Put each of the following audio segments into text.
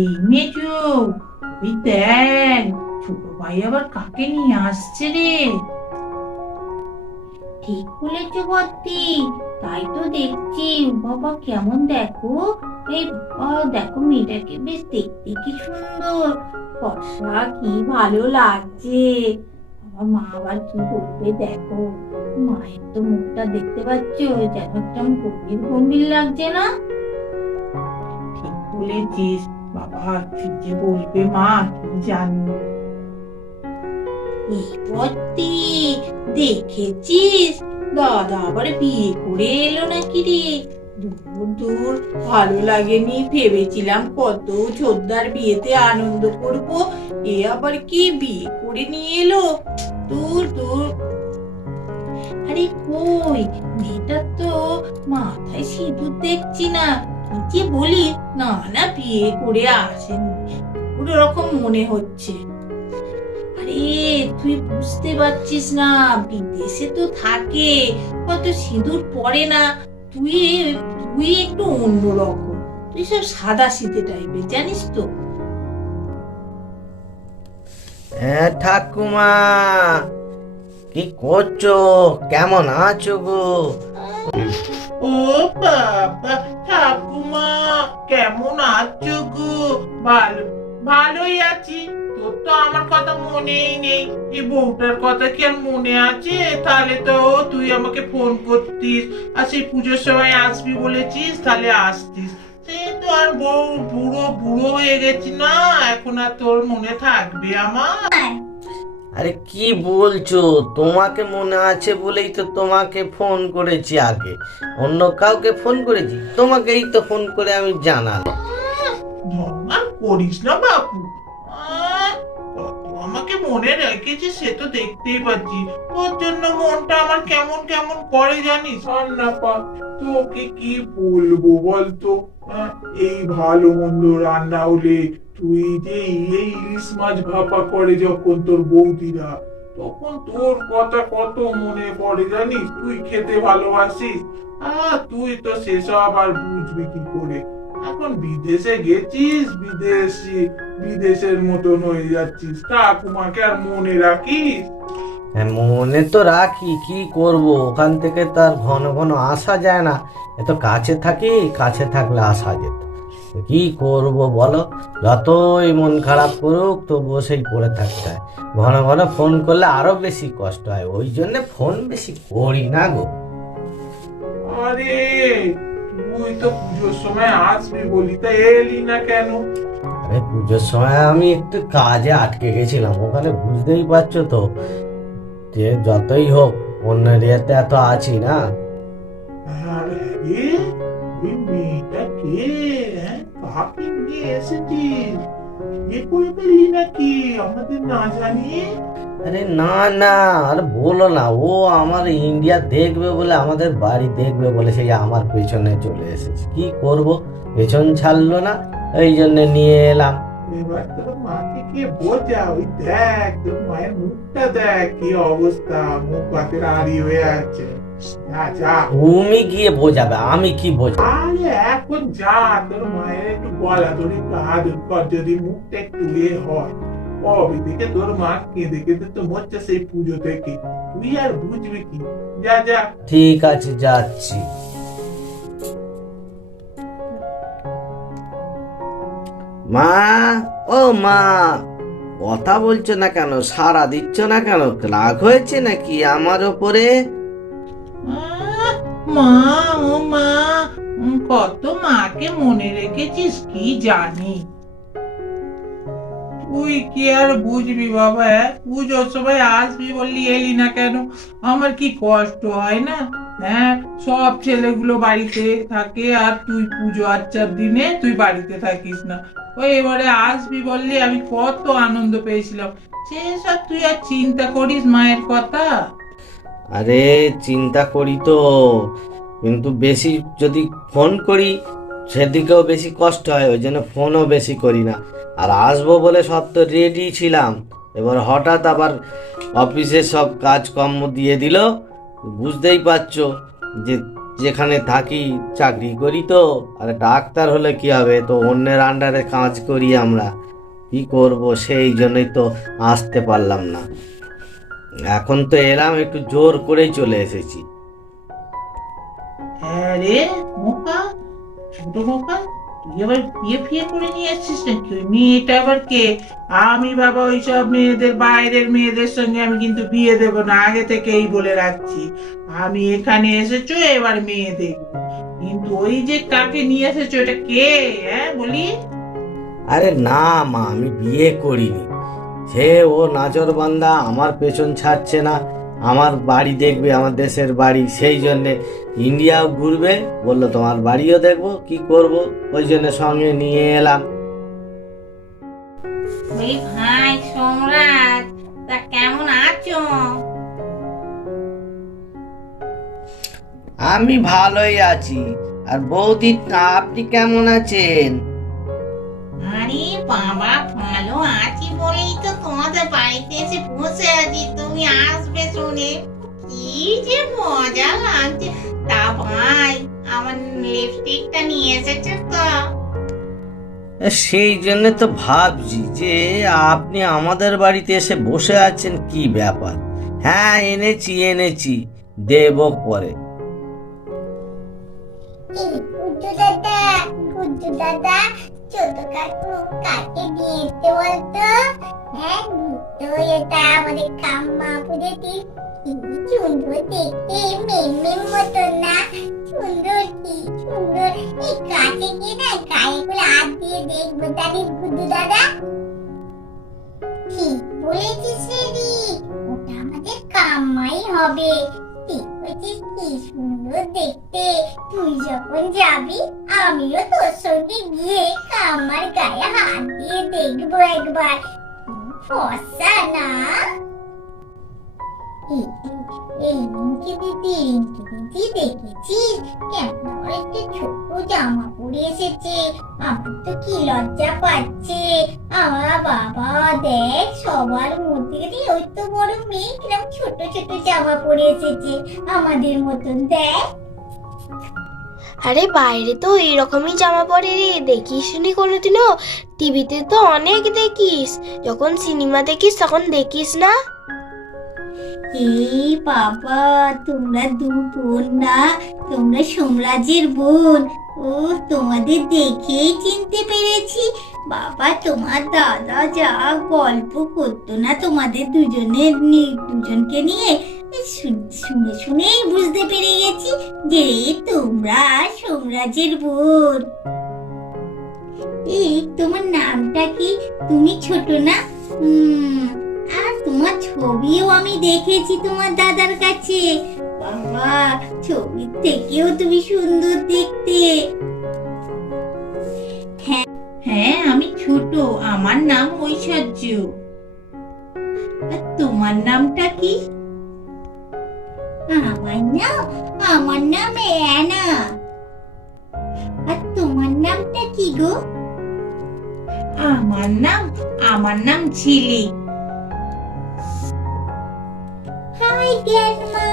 এই ওই দেখ, ছোট ভাই আবার কাকে নিয়ে আসছে রে? ঠিক বত্তি তাই তো দেখছি, বাবা কেমন দেখো? এই দেখো মেয়েটাকে বেশ দেখতে কি সুন্দর। কি ভালো লাগছে। বাবা মা আবার কি করবে দেখো? মায়ের তো মুখটা দেখতে পাচ্ছ, যেন একদম গম্ভীর গম্ভীর লাগছে না? ঠিক বলেছিস। বাবা, কি বলবে মা কি জানি। দেখেছিস, দাদা আবার বিয়ে করে এলো নাকি রে? দূর দূর, ভালো লাগেনি, ভেবেছিলাম কত ছোদ্দার বিয়েতে আনন্দ করব, এ আবার কি বিয়ে করে নিয়ে এলো? দূর দূর। আরে কই মেয়েটার তো মাথায় সিঁদুর দেখছি না। কি বলি? না না বিয়ে করে আসেনি। পুরো রকম মনে হচ্ছে। আরে তুই বুঝতে পারছিস না বিদেশে তো থাকে কত সিঁদুর পরে না। তুই তুই একটু অন্যরকম তুই সব সাদা শীতে টাইপের জানিস তো? হ্যাঁ ঠাকুমা। কি করছ? কেমন আছো গো? ও বাবা ঠাকুমা, কেমন আছো গো? ভালো ভালোই আছি। তোর তো আমার কথা মনেই নেই। এই বউটার কথা কি আর মনে আছে? তাহলে তো তুই আমাকে ফোন করতিস। আর সেই পুজোর সময় আসবি বলেছিস, তাহলে আসতিস। সে তো আর বউ বুড়ো বুড়ো হয়ে গেছি না। এখন আর তোর মনে থাকবে আমার? আরে কি বলছো? তোমাকে মনে আছে বলেই তো তোমাকে ফোন করেছি আগে। অন্য কাউকে ফোন করেছি? তোমাকেই তো ফোন করে আমি জানালাম। আর করিস না বাপু। আমাকে মনে রেখেছিস সে তো দেখতেই পাচ্ছি। তোর জন্য মনটা আমার কেমন কেমন করে জানিস? আর তোকে কি বলব বলতো? এই ভালো মন্দ রান্না হলে তুই যে এই ইলিশ মাছ ভাপা করে যখন তোর বৌদিরা তখন তোর কথা কত মনে পড়ে জানিস? তুই খেতে ভালোবাসিস? আহ তুই তো সেসব আর বুঝবি কি করে? এখন বিদেশে গেছিস বিদেশি বিদেশের মতন হয়ে যাচ্ছিস। ঠাকুমাকে আর মনে রাখিস? হ্যাঁ, মনে তো রাখি কি করব? ওখান থেকে তার ঘন ঘন আসা যায় না। এত কাছে থাকি কাছে থাকলে আসা যেত। কি করব বলো? যতই মন খারাপ করুক তো বসেই পড়ে থাকতে হয়। ঘন ঘন ফোন করলে আরও বেশি কষ্ট হয়। ওই জন্য ফোন বেশি করি না গো। আরে তুই তো পুজোর সময় আসবি বলি তা এলি না কেন? আরে পুজোর সময় আমি একটু কাজে আটকে গেছিলাম ওখানে বুঝতেই পারছ তো। যে যতই হোক অন্য এরিয়াতে এত আছি না। এ আরে না না, আর বলো না, ও আমার ইন্ডিয়া দেখবে বলে আমাদের বাড়ি দেখবে বলে সেই আমার পেছনে চলে এসেছে। কি করব? পেছন ছাড়লো না, এই জন্য নিয়ে এলাম। এবার তোর মাকে কে বোঝা ওই দেখ তোর মায়ের মুখটা দেখ কি অবস্থা মুখ বাতের আড়ি হয়ে আছে। যা যা। তুমি গিয়ে বোঝাবে আমি কি বোঝাবো আরে এখন যা তোর মায়ের একটু গলা ধরে একটু আদর কর যদি মুখটা একটু এ হয়। কবে থেকে তোর মা কেঁদে কেঁদে তো মরছে সেই পুজো থেকে? তুই আর বুঝবি কি? যা যা। ঠিক আছে যাচ্ছি। মা, ও মা, কথা বলছো না কেন? সারা দিচ্ছ না কেন? রাগ হয়েছে নাকি আমার ওপরে? মা ও মা কত মাকে মনে রেখেছিস কি জানি? তুই কি আর বুঝবি বাবা হ্যাঁ? পুজোর সময় আসবি বললি এলি না কেন? আমার কি কষ্ট হয় না? হ্যাঁ সব ছেলেগুলো বাড়িতে থাকে আর তুই পুজো আচ্চার দিনে তুই বাড়িতে থাকিস না। ওই এবারে আসবি বললি আমি কত আনন্দ পেয়েছিলাম। সেসব তুই আর চিন্তা করিস মায়ের কথা। আরে চিন্তা করি তো, কিন্তু বেশি যদি ফোন করি, সেদিকেও বেশি কষ্ট হয়, ওই জন্য ফোনও বেশি করি না। আর আসব বলে সব তো রেডি ছিলাম, এবার হঠাৎ আবার অফিসে সব কাজকর্ম দিয়ে দিল, বুঝতেই পারছ যে যেখানে থাকি চাকরি করি তো, আর ডাক্তার হলে কি হবে? তো অন্যের আন্ডারে কাজ করি আমরা। কি করব? সেই জন্যই তো আসতে পারলাম না। এখন তো এলাম, একটু জোর করেই চলে এসেছি। হ্যাঁ রে মোকা ছোট মোকা তুই আবার বিয়ে ফিয়ে করে নিয়ে নাকি? ওই মেয়েটা আবার কে? আমি বাবা, ওইসব মেয়েদের, বাইরের মেয়েদের সঙ্গে আমি কিন্তু বিয়ে দেব না। আগে থেকেই বলে রাখছি। আমি এখানে এসেছ, এবার মেয়ে দেখব। কিন্তু ওই যে কাকে নিয়ে এসেছ, এটা কে? হ্যাঁ বলি। আরে না, মা, আমি বিয়ে করিনি। সে ও নাচর বান্দা আমার পেছন ছাড়ছে না। আমার বাড়ি দেখবে আমার দেশের বাড়ি সেই জন্যে ইন্ডিয়াও ঘুরবে বলল তোমার বাড়িও দেখব কি করব? ওই জন্য সঙ্গে নিয়ে এলাম। ভাই সম্রাট তা কেমন আছো? আমি ভালোই আছি। আর বৌদি আপনি কেমন আছেন? আরে বাবা ভালো আছি বলেই তো তোমাদের বাড়িতে এসে বসে আছি। তুমি শুনে কি যে মজা লাগছে। তা ভাই আমার লিপস্টিকটা নিয়ে এসেছ তো। সেই জন্য তো ভাবছি যে আপনি আমাদের বাড়িতে এসে বসে আছেন কি ব্যাপার? হ্যাঁ এনেছি এনেছি দেব পরে। দাদা ছোট কাকু কাকে বলতো? হ্যাঁ এটা আমাদের কাম্মা পুজোতে কি সুন্দর দেখতে মেমের মতো না সুন্দর কি সুন্দর এই কাছে গিয়ে না গায়ে হাত দিয়ে দেখব তাদের গুড্ডু দাদা ঠিক বলেছিস রে ওটা আমাদের কাম্মাই হবে কি সুন্দর দেখতে তুই যখন যাবি, আমিও তোর সঙ্গে গিয়ে আমার গায়ে হাত দিয়ে দেখব একবার। কেমন একটা ছোট জামা পরে এসেছে? আমার তো কি লজ্জা পাচ্ছে। আমার বাবা, দেখ, সবার মধ্যে ওই তো বড় মেয়ে কিরম ছোট ছোট জামা পরে এসেছে। আমাদের মতন, দেখ। আরে বাইরে তো এরকমই জামা পরে রে, দেখিস নি কোনোদিনও? টিভিতে তো অনেক দেখিস। যখন সিনেমা দেখিস তখন দেখিস না? এই বাবা, তোমরা দু বোন না, তোমরা সোমরাজের বোন। ও, তোমাদের দেখেই চিনতে পেরেছি। বাবা, তোমার দাদা যা গল্প করতো না তোমাদের দুজনের দুজনকে নিয়ে শুনে শুনেই বুঝতে পেরে গেছি যে তোমরা সোমরাজের বোন। এই তোমার নামটা কি? তুমি ছোট না? আর তোমার ছবিও আমি দেখেছি তোমার দাদার কাছে। বাবা, ছবির থেকেও তুমি সুন্দর দেখতে। হ্যাঁ আমি ছোট, আমার নাম ঐশ্বর্য। আর তোমার নামটা কি? আমার নাম আমার নাম অ্যানা আর তোমার নামটা কি গো আমার নাম আমার নাম ঝিলি হাই গ্র্যান্ডমা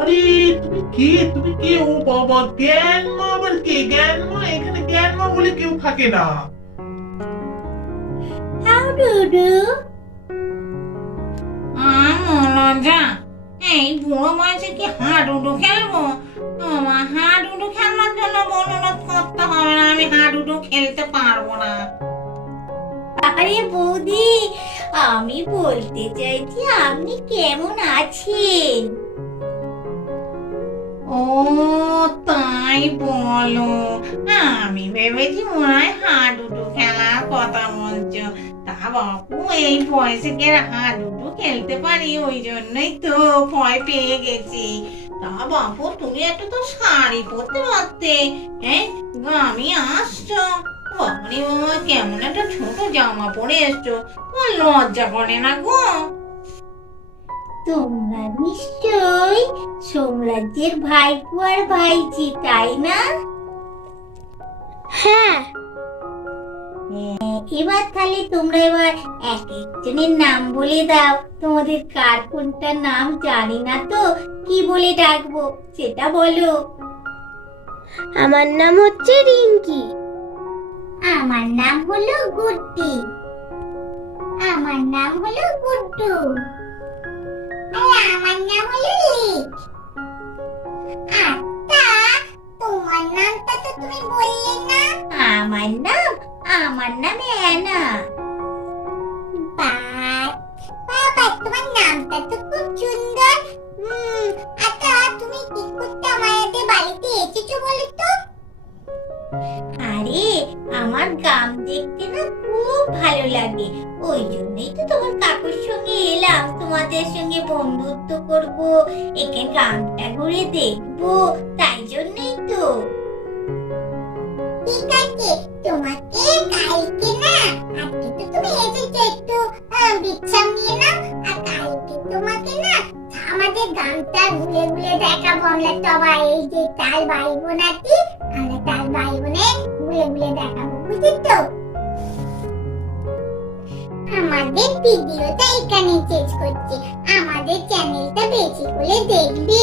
আরে তুমি কে? তুমি কে? ও বাবা জ্ঞান মা আবার কে? জ্ঞান মা এখানে জ্ঞান মা বলে কেউ থাকে না। হাউ ডু ডু লজ্জা এই বুড়ো বয়সে কি হাডুডু খেলব? আমার হাডুডু খেলার জন্য অনুরোধ করতে হবে না আমি হাডুডু খেলতে পারব না। আরে বৌদি আমি বলতে চাইছি আপনি কেমন আছেন? ও তাই বলো। আমি ভেবেছি মনে হয় হাডুডু খেলার কথা বলছো। বাপু এই বয়সে কি আর হাডুডু খেলতে পারি ওই জন্যই তো ভয় পেয়ে গেছি। তা বাপু তুমি একটু তো শাড়ি পরতে পারতে। হ্যাঁ আমি আসছো। বাপরে বাবা কেমন একটা ছোট জামা পরে এসছো। তোমার লজ্জা করে না গো। তোমরা নিশ্চয় সোমরাজ্যের ভাইপো আর ভাইজি তাই না? হ্যাঁ এবার তাহলে তোমরা এবার এক একজনের নাম বলে দাও। তোমাদের কার কোনটা নাম জানি না তো কি বলে ডাকবো সেটা বলো। আমার নাম হচ্ছে রিঙ্কি। আমার নাম হলো গুড্ডি। আমার নাম হলো গুড্ডু। আর আমার নাম হলো লিক। আচ্ছা তোমার নামটা তো তুমি বললে না। আমার নাম আমার নাম অ্যানা বাবা তোমার নামটা তো খুব সুন্দর আচ্ছা তুমি কি করতে আমাদের বাড়িতে এসেছ বলো তো আরে আমার গ্রাম দেখতে না খুব ভালো লাগে ওই জন্যই তো তোমার কাকুর সঙ্গে এলাম তোমাদের সঙ্গে বন্ধুত্ব করব একে গ্রামটা ঘুরে দেখব তাই জন্যই তো ঠিক আছে তোমাকে কালকে না আজকে তো তুমি এসেছ একটু বিশ্রাম নিয়ে নাও আর কালকে তোমাকে না আমাদের গ্রামটা ঘুরে ঘুরে দেখাবো আমরা সবাই এই যে তাল ভাই বোন আছি আমরা তাল ভাই বোনে ঘুরে ঘুরে দেখাবো বুঝেছ আমাদের ভিডিওটা এখানে শেষ করছি। আমাদের চ্যানেলটা বেশি করে দেখবে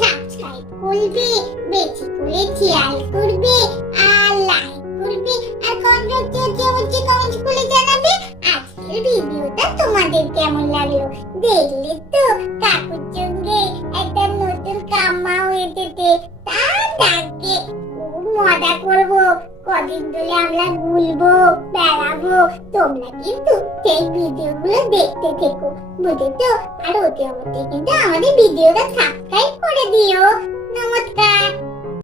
সাবস্ক্রাইব করবে, বেশি করে শেয়ার করবে। ভিডিওটা তোমাদের কেমন লাগল? দেখলে তো কাকুর সঙ্গে একটা নতুন কাম্মা হয়েছে তার ডাকে মজা করব। কদিন ধরে আমরা ঘুরবো, বেড়াবো। তোমরা কিন্তু সেই ভিডিওগুলো দেখতে থেকো। বুঝেছ আর অতি অবশ্যই কিন্তু আমাদের ভিডিওটা সাবস্ক্রাইব করে দিও। নমস্কার।